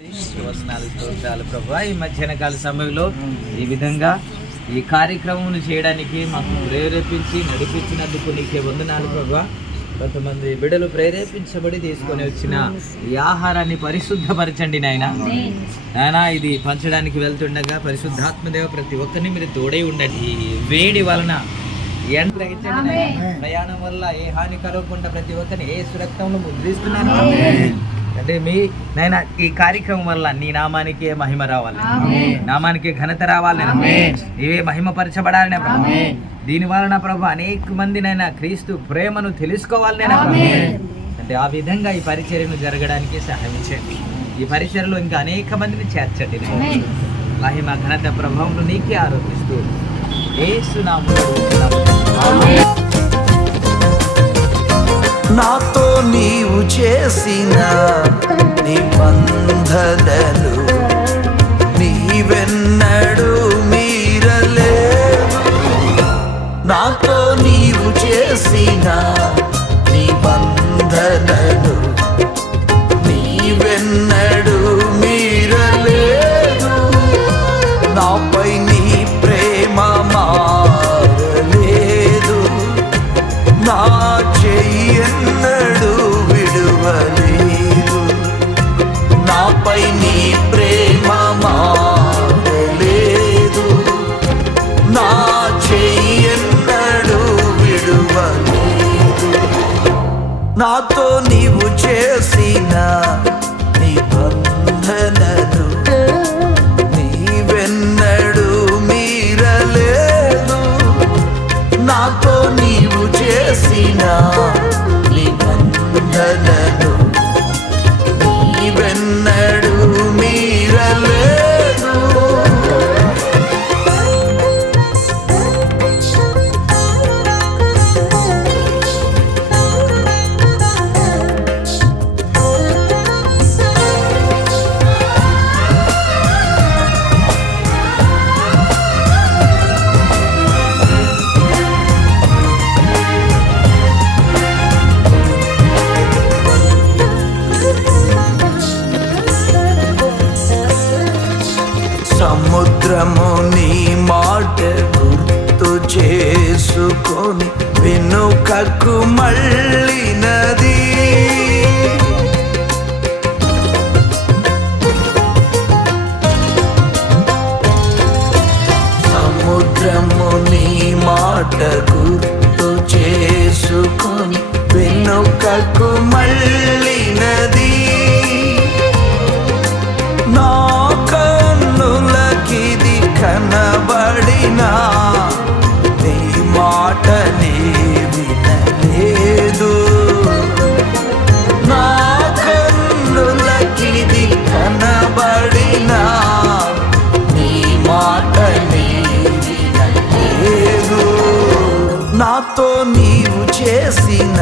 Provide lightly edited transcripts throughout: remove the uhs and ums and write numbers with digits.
స్తోత్రాలు ప్రభా. ఈ మధ్యాహ్న కాల సమయంలో ఈ విధంగా ఈ కార్యక్రమం చేయడానికి మాకు ప్రేరేపించి నడిపించినందుకు నీకే వందనాలు ప్రభా. కొంతమంది బిడ్డలు ప్రేరేపించబడి తీసుకొని వచ్చిన ఈ ఆహారాన్ని పరిశుద్ధపరచండి నాయనా. ఇది పంచడానికి వెళ్తుండగా పరిశుద్ధాత్మదేవ ప్రతి ఒక్కరిని మీరు తోడై ఉండండి. ఈ వేడి వలన ఎండ గ్రహించండి. ప్రయాణం వల్ల ఏ హాని కలగకుండా ప్రతి ఒక్కరిని ఏ సురక్తంలో ముద్రిస్తున్నాను అంటే మీ నాయన ఈ కార్యక్రమం వల్ల నీ నామానికి మహిమ రావాలి, నామానికి ఘనత రావాలి, ఇవే మహిమపరచబడాలి. దీని వలన ప్రభు అనేక మంది నైనా క్రీస్తు ప్రేమను తెలుసుకోవాలి అంటే ఆ విధంగా ఈ పరిచర్యను జరగడానికి సహాయం చేయండి. ఈ పరిచర్యలో ఇంకా అనేక మందిని చేర్చండి. మహిమ ఘనత ప్రభావం నీకే ఆరోపిస్తూ యేసు నామములో నాతో నీవు చేసిన నిబంధనలు నీవెన్నడూ మీరలేవు. నాతో నీవు చేసిన నిబంధనలు నీవెన్నడూ మీరలేవు. నాపై నీ ప్రేమ మారలేదు, నా చెయ్యన్నడు విడువలేదు. నాపై నీ ప్రేమ మారలేదు, నా చెయ్యన్నడు విడువలేదు. నాతో నీవు చేసిన నిబంధనలు నీవెన్నడూ మీరలేదు. నాతో నీవు చేసిన నిబంధనలు నీవెన్నడూ మీరలేదు. సముద్రము నీ మాట గుర్తు చేసుకొని వెనుకకు మళ్ళినది. సముద్రము నీ మాట గుర్తు చేసుకొని వెనుకకు మళ్ళినది. నా కన్నులకిది కనబడినా నీ మాటనే వినలేదు. నా కన్నులకిది కనబడినా నీ మాటనే వినలేదు. నాతో నీవు చేసిన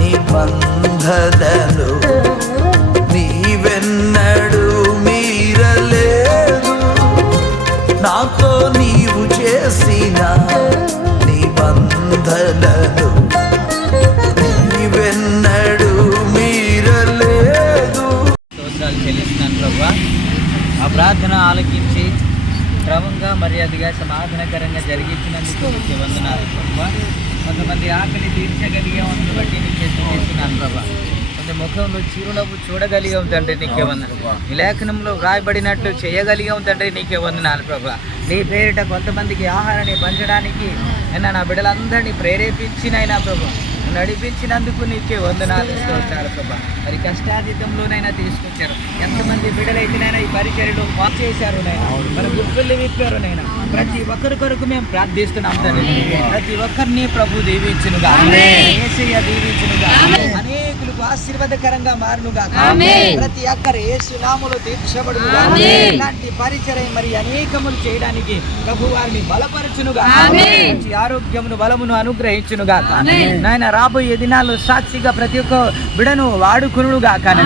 నిబంధనలు నీవెన్నడూ మీరలేదు. నాతో నీవు చేసిన నిబంధనలు నీవెన్నడూ మీరలేదు. స్తోత్రాలు చెల్లిస్తున్నాను ప్రభా. ఆ ప్రార్థన ఆలకించి క్రమంగా మర్యాదగా సమాధానకరంగా జరిగించినందుకు నీకు వందనాలు ప్రభా. కొంతమంది ఆకలి తీర్చగలిగే అందుని బట్టి నీకు చేస్తున్నాను ప్రభా. కొంత ముఖంలో చిరునవ్వు చూడగలిగాం తండ్రి, నీకే వందనాలు. ఈ లేఖనంలో వ్రాయబడినట్లు చేయగలిగాం తండ్రి, నీకే వందనాలు ప్రభా. నీ పేరిట కొంతమందికి ఆహారాన్ని పంచడానికి నా బిడ్డలందరినీ ప్రేరేపించినైనా ప్రభా నడిపించినందుకు నీకే వందనాలు స్తోత్రాలు ప్రభా. మరి కష్టాతీతంలోనైనా తీసుకొచ్చారు. ఎంతమంది బిడ్డలైతేనైనా ఈ పరిచర్యలో పాస్ చేశారు నైనా, మన గుర్తుల్ని విప్పారు నైనా. ప్రతి ఒక్కరి కొరకు మేము ప్రార్థిస్తున్నాం తండ్రి. ప్రతి ఒక్కరిని ప్రభు దీవించునుగా, యేసయ్య దీవించునుగా, అనేకులకు ఆశీర్వాదకరంగా మారునుగా. ప్రతి ఒక్కరు యేసు నామములో తీర్చబడునుగా. ఇలాంటి పరిచర్య మరి అనేకములు చేయడానికి ప్రభు వారిని బలపరచునుగా, మంచి ఆరోగ్యమును బలమును అనుగ్రహించునుగా. నాయన రాబోయే దినాల్లో సాక్షిగా ప్రతి ఒక్క బిడను వాడుకునుగా. కానీ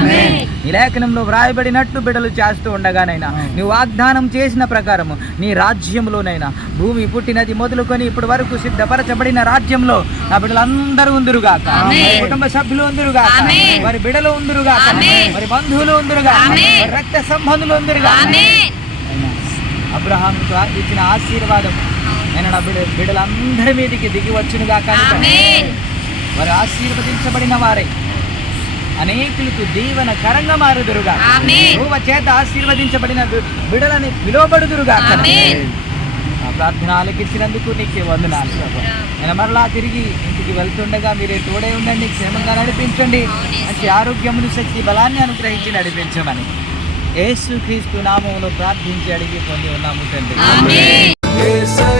ఈ లేఖనంలో వ్రాయబడినట్టు బిడలు చేస్తూ ఉండగానైనా నువ్వు వాగ్దానం చేసిన ప్రకారము నీ రాజ్యంలోనైనా భూమి పుట్టినది మొదలుకొని ఇప్పటి వరకు సిద్ధపరచబడిన రాజ్యంలో నా బిడ్డలందరూ ఉందురుగాక, కుటుంబ సభ్యులు ఉందురుగాక, ఆమేన్. వారి బిడలు ఉందురుగా, ఆమేన్. వారి బంధువులు ఉందురుగా, ఆమేన్. వారి రక్త సంబంధులు ఉందురుగా. ఆమేన్. అబ్రహాముకు ఇచ్చిన ఆశీర్వాదం ఆయన నా బిడలందరి మీదకి దిగి వచ్చునుగా. ఆమేన్. వారు ఆశీర్వదించబడిన వారై అనేకులకు దీవెనకరంగా మారుదురుగా. ఆమేన్. యెహోవా చేత ఆశీర్వదించబడిన బిడలని పిలువబడుదురుగా. ఆమేన్. ఆ ప్రార్థన ఆలకించినందుకు నీకే వందనాలు ప్రభువా. నేను మరలా తిరిగి ఇంటికి వెళ్తుండగా మీరే తోడే ఉండండి, క్షేమంగా నడిపించండి, మంచి ఆరోగ్యమును, శక్తి, బలాన్ని అనుగ్రహించి నడిపించమని యేసుక్రీస్తు నామములో ప్రార్థించి అడిగి పొంది ఉన్నాము తండ్రి. ఆమేన్. యేసయ్యా